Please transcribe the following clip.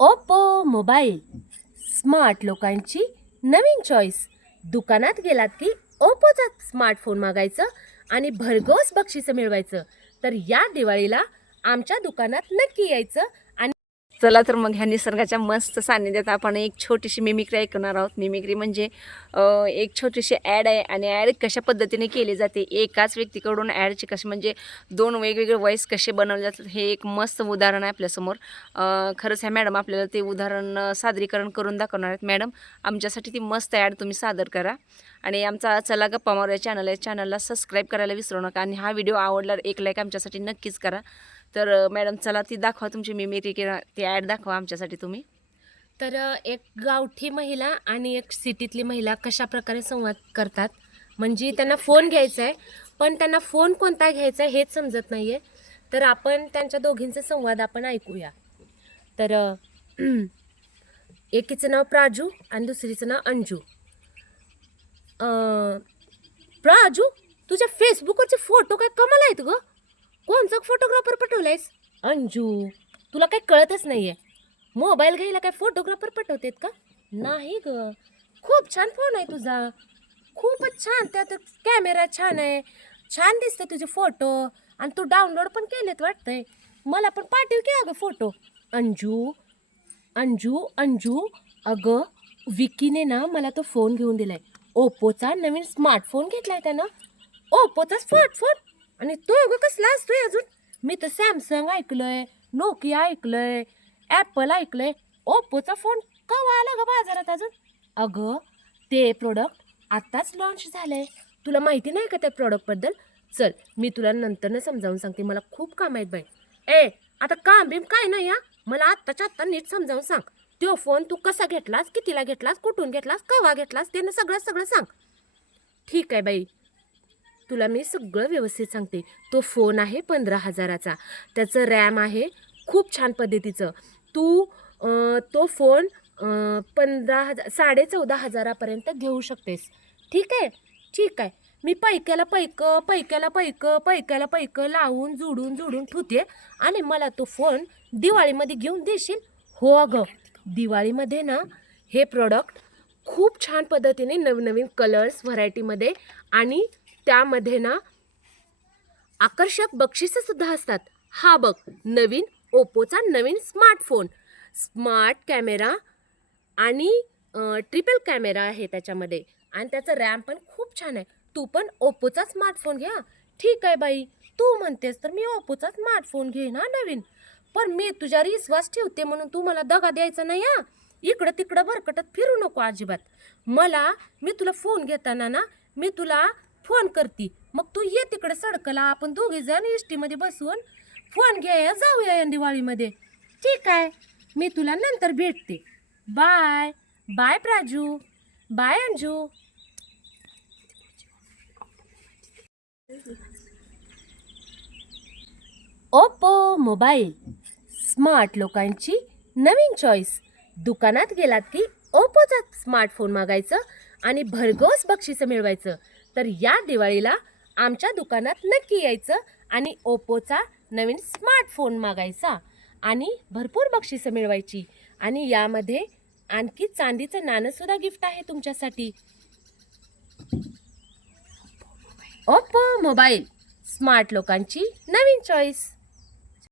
Oppo mobile smart लोकांची नवीन choice दुकानात गेलात की ओप्पोचा स्मार्टफोन मागायचं आणि भरघोस बक्षिसं मिळवायचं. तर या दिवाळीला आमच्या दुकानात नक्की यायचं. चला तर मग ह्या निसर्गाच्या मस्त सान्निध्यात आपण एक छोटीशी मिमिक्री ऐकणार आहोत. मिमिक्री म्हणजे एक छोटीशी ॲड आहे आणि ॲड कशा पद्धतीने केली जाते? एकाच व्यक्तीकडून ॲडची कशी म्हणजे दोन वेगवेगळे वॉईस कसे बनवले जातात हे एक मस्त उदाहरण आहे आपल्यासमोर. खरंच ह्या मॅडम आपल्याला ते उदाहरण सादरीकरण करून दाखवणार आहेत. मॅडम आमच्यासाठी ती मस्त ॲड तुम्ही सादर करा. आणि आमचा चला गप्पा मारू या चॅनल आहे चॅनलला सबस्क्राईब करायला विसरू नका. आणि हा व्हिडिओ आवडला एक लाईक आमच्यासाठी नक्कीच करा. तर मॅडम चला ती दाखवा तुमची मिमिक्री किंवा ती ॲड दाखवा आमच्यासाठी तुम्ही. तर एक गावठी महिला आणि एक सिटीतली महिला कशा प्रकारे संवाद करतात? म्हणजे त्यांना फोन घ्यायचा आहे पण त्यांना फोन कोणता घ्यायचा आहे हेच समजत नाही आहे तर आपण त्यांच्या दोघींचे संवाद आपण ऐकूया. तर एकीचं नाव प्राजू आणि दुसरीचं नाव अंजू. प्राजू तुझ्या फेसबुकवरचे फोटो काय कमाल आहेत गं? कोणचं फोटोग्राफर पटवलायस? अंजू तुला काही कळतच नाही आहे मोबाईल घ्यायला काय फोटोग्राफर पटवतेत का? नाही ग. खूप छान फोन आहे तुझा. खूपच छान. त्यात कॅमेरा छान आहे. छान दिसते तुझे फोटो आणि तू डाउनलोड पण केलेत वाटतंय. मला पण पाठव की अगं फोटो अंजू अंजू अंजू. अगं विकीने ना मला तो फोन घेऊन दिलाय. ओप्पोचा नवीन स्मार्टफोन घेतलाय त्यानं. ओप्पोचा स्मार्टफोन आणि तो अगं कसला असतोय अजून? मी तर सॅमसंग ऐकलंय नोकिया ऐकलंय ॲपल ऐकलंय. ओप्पोचा फोन कवा आला ग बाजारात अजून? अगं ते प्रोडक्ट आत्ताच लॉन्च झालंय. तुला माहिती नाही का त्या प्रोडक्टबद्दल चल मी तुला नंतरनं समजावून सांगते. मला खूप काम आहेत बाई. ए आता काम बीम काय नाही हा? मला आत्ताच्या आत्ता नीट समजावून सांग. तो फोन तू कसा घेतलास कितीला घेतलास कुठून घेतलास केव्हा घेतलास ते ना सगळं सगळं सांग. ठीक आहे बाई. तुला मी सगळं व्यवस्थित सांगते. तो फोन आहे पंधरा हजाराचा. त्याचं रॅम आहे खूप छान पद्धतीचं. तू तो फोन पंधरा हजार साडे चौदा हजारापर्यंत घेऊ शकतेस. ठीक आहे? ठीक आहे. मी पैक्याला पैक पैक्याला पैक पैक्याला पैक लावून जुडून जुडून ठेवते आणि मला तो फोन दिवाळीमध्ये घेऊन देशील? हो अगं. दिवाळीमध्ये ना हे प्रोडक्ट खूप छान पद्धतीने नवनवीन कलर्स व्हरायटीमध्ये आणि त्यामध्ये ना आकर्षक बक्षिसं सुद्धा असतात. हा बघ नवीन ओप्पोचा नवीन स्मार्टफोन. स्मार्ट कॅमेरा आणि ट्रिपल कॅमेरा आहे त्याच्यामध्ये. आणि त्याचं रॅम पण खूप छान आहे. तू पण ओप्पोचा स्मार्टफोन घ्या. ठीक आहे बाई. तू म्हणतेस तर मी ओप्पोचा स्मार्टफोन घेईन हा नवीन. पण मी तुझ्यावर विश्वास ठेवते म्हणून तू मला दगा द्यायचा नाही हा. इकडं तिकडं भरकटत फिरू नको अजिबात. मला मी तुला फोन घेताना ना मी तुला फोन करती. मग तू ये तिकडे सडकला आपण दोघे जण एस बसून फोन घ्याया जाऊया या दिवाळीमध्ये. ठीक आहे. मी तुला नंतर भेटते. Bye. Bye Praju. Bye Anju. Oppo mobile. Smart लोकांची नवीन चॉईस दुकानात गेलात की ओप्पोचा स्मार्टफोन मागायचं आणि भरघोस बक्षिसं मिळवायचं. तर या दिवाळीला आमच्या दुकानात नक्की यायचं आणि ओप्पोचा नवीन स्मार्टफोन मागायचा आणि भरपूर बक्षिसं मिळवायची. आणि यामध्ये आणखी चांदीचं नाणंसुद्धा गिफ्ट आहे तुमच्यासाठी. ओप्पो मोबाईल स्मार्ट लोकांची नवीन चॉईस